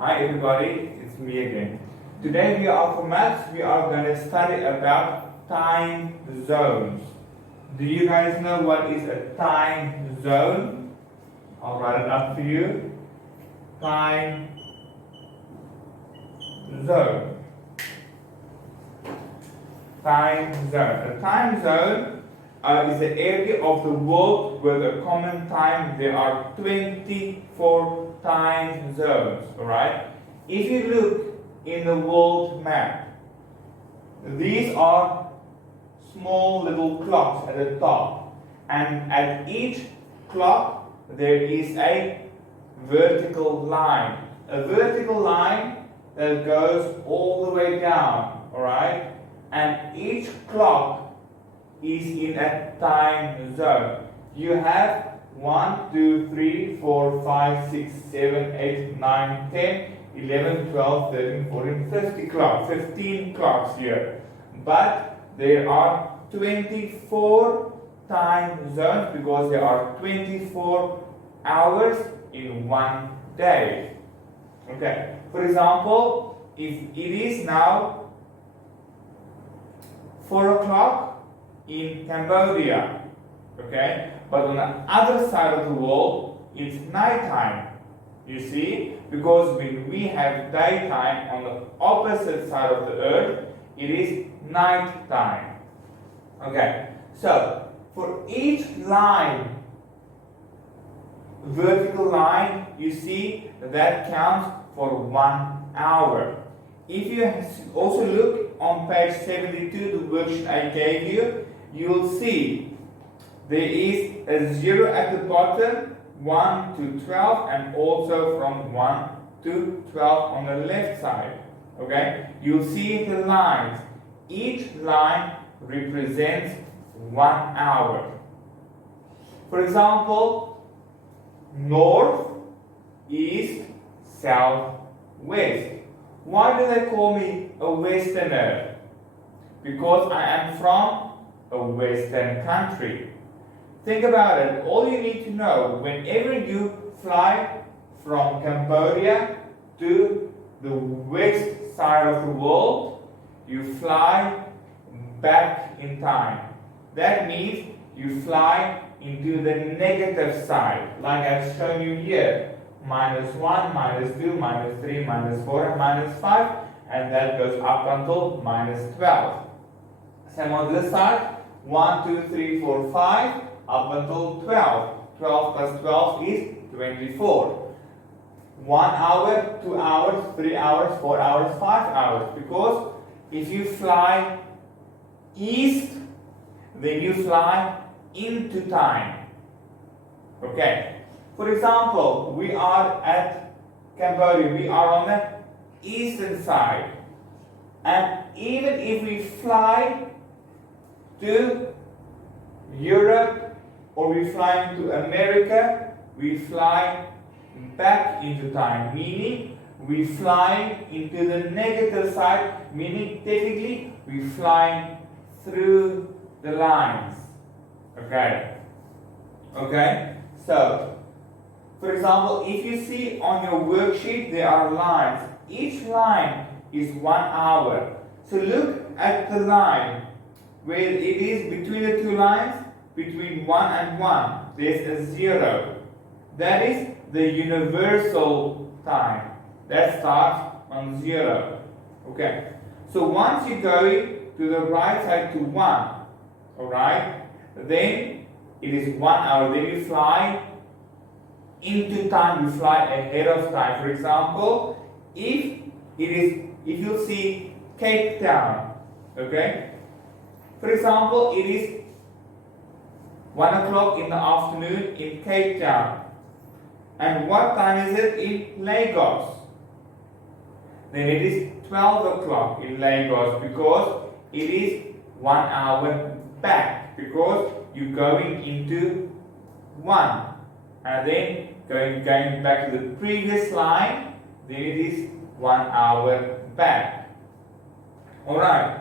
Hi everybody, it's me again. Today we are for maths, we are going to study about time zones. Do you guys know what is a time zone? I'll write it up for you. Time zone. Time zone. A time zone is the area of the world where the common time there are 24 time zones. Alright? If you look in the world map, these are small little clocks at the top, and at each clock there is a vertical line. A vertical line that goes all the way down. Alright? And each clock is in a time zone. You have 1, 2, 3, 4, 5, 6, 7, 8, 9, 10, 11, 12, 13, 14, 15 clocks here. But there are 24 time zones because there are 24 hours in one day. Okay. For example, if it is now 4 o'clock in Cambodia, okay, but on the other side of the world it's nighttime. You see, because when we have daytime on the opposite side of the earth, it is nighttime. Okay, so for each line, vertical line, you see that counts for 1 hour. If you also look on page 72, the worksheet I gave you, you'll see there is a 0 at the bottom, 1 to 12, and also from 1 to 12 on the left side. Okay? You'll see the lines. Each line represents 1 hour. For example, north, east, south, west. Why do they call me a Westerner? Because I am from a Western country. Think about it. All you need to know, whenever you fly from Cambodia to the west side of the world, you fly back in time. That means you fly into the negative side, like I've shown you here. -1, -2, -3, -4, and -5, and that goes up until -12. Same on this side, 1, 2, 3, 4, 5, up until 12. 12 plus 12 is 24. 1 hour, 2 hours, 3 hours, 4 hours, 5 hours. Because if you fly east, then you fly into time. Okay. For example, we are at Cambodia, we are on the eastern side. And even if we fly to Europe or we fly to America, we fly back into time, meaning we fly into the negative side, meaning technically we fly through the lines. Okay? Okay? So, for example, if you see on your worksheet, there are lines. Each line is 1 hour. So look at the line where it is between the two lines, between 1 and 1. There's a 0. That is the universal time. That starts on 0. Okay. So once you go to the right side to 1, alright, then it is 1 hour. Then you fly into time, you fly ahead of time. For example, if you see Cape Town, okay? For example, it is 1 o'clock in the afternoon in Cape Town. And what time is it in Lagos? Then it is 12 o'clock in Lagos because it is 1 hour back because you're going into 1. And then going back to the previous line, then it is 1 hour back. Alright.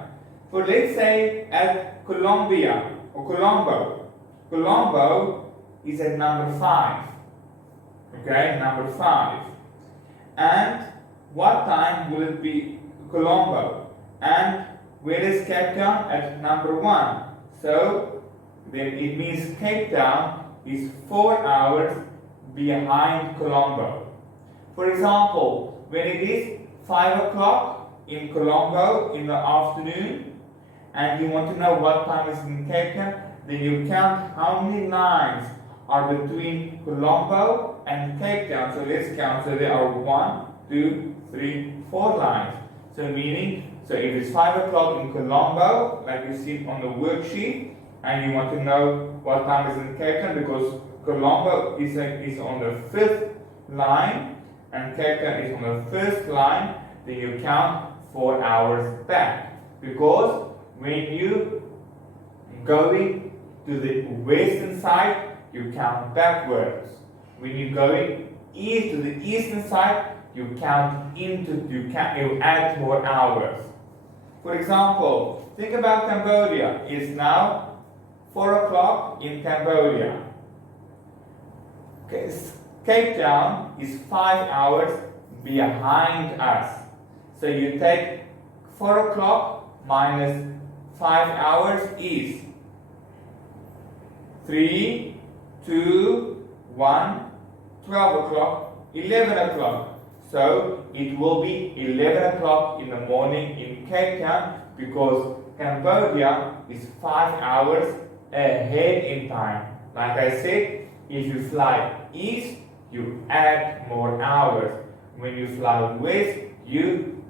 For let's say at Colombia or Colombo. Colombo is at number 5. Okay, number 5. And what time will it be Colombo? And where is Cape Town? At number 1. So then it means Cape Town is 4 hours behind Colombo. For example, when it is 5 o'clock in Colombo in the afternoon, and you want to know what time is in Cape Town, then you count how many lines are between Colombo and Cape Town. So let's count. So there are 1, 2, 3, 4 lines. So meaning, so if it's 5 o'clock in Colombo, like you see on the worksheet, and you want to know what time is in Cape Town, because Colombo is on the 5th line and Cape Town is on the 1st line, then you count 4 hours back. Because when you going to the western side, you count backwards. When you're going east to the eastern side, you add more hours. For example, think about Cambodia. It's now 4 o'clock in Cambodia. Cape Town is 5 hours behind us. So you take 4 o'clock minus 5 hours is 3, 2, 1, 12 o'clock, 11 o'clock. So it will be 11 o'clock in the morning in Cape Town because Cambodia is 5 hours ahead in time. Like I said, if you fly east, you add more hours. When you fly west, you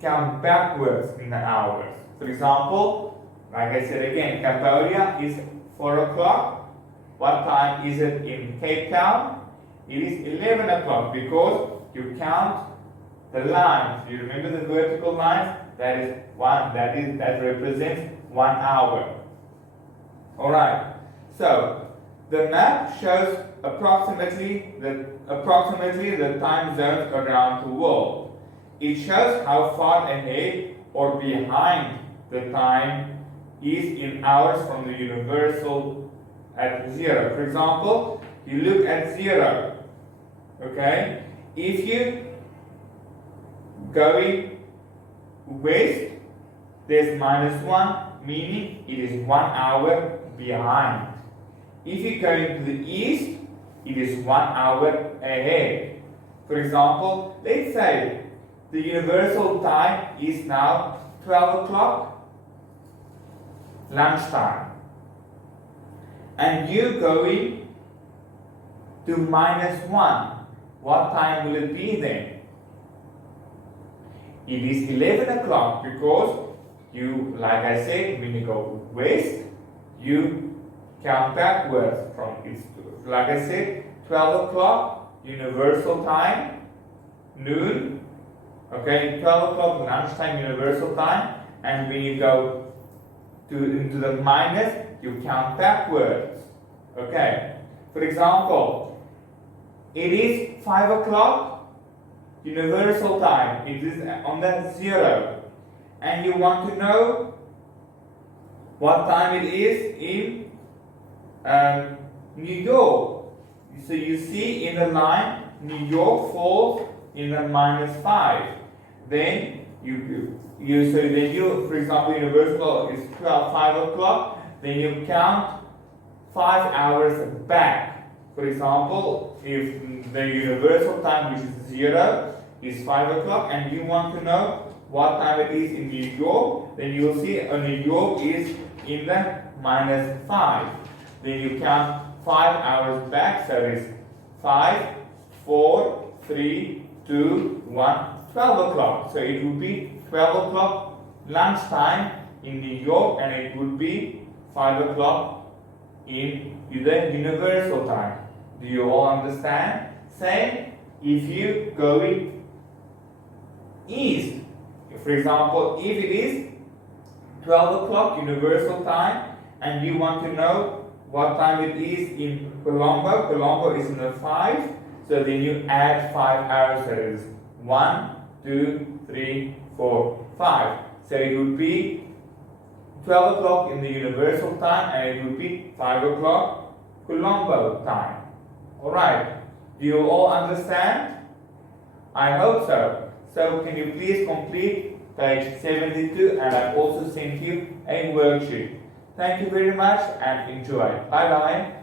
count backwards in the hours. For example, like I said again, Cambodia is 4 o'clock. What time is it in Cape Town? It is 11 o'clock because you count the lines. You remember the vertical lines? That represents 1 hour. Alright, so the map shows approximately the time zones around the world. It shows how far ahead or behind the time is in hours from the universal at 0. For example, you look at 0. Okay? If you going west, there's -1, meaning it is 1 hour behind. If you're going to the east, it is 1 hour ahead. For example, let's say the universal time is now 12 o'clock, lunchtime. And you going to -1. What time will it be then? It is 11 o'clock because you, like I said, when you go west, you count backwards from east to, like I said, 12 o'clock, universal time, noon, okay, 12 o'clock, lunchtime, universal time, and when you go into the minus, you count backwards, okay. For example, it is 5 o'clock, universal time, it is on the 0, and you want to know what time it is in New York. So you see in the line, New York falls in the -5. Then for example, universal is 5 o'clock, then you count 5 hours back. For example, if the universal time, which is 0, is 5 o'clock, and you want to know what time it is in New York, then you will see New York is in the -5. Then you count 5 hours back, so it's 5, 4, 3, 2, 1, 12 o'clock. So it would be 12 o'clock lunchtime in New York, and it would be 5 o'clock in the universal time. Do you all understand? Same if you going east. For example, if it is 12 o'clock universal time and you want to know what time it is in Colombo, Colombo is in the 5, so then you add 5 hours, so it is 1, 2, 3, 4, 5. So it would be 12 o'clock in the universal time and it would be 5 o'clock Colombo time. Alright, do you all understand? I hope so. So can you please complete page 72, and I've also sent you a worksheet. Thank you very much and enjoy. Bye bye.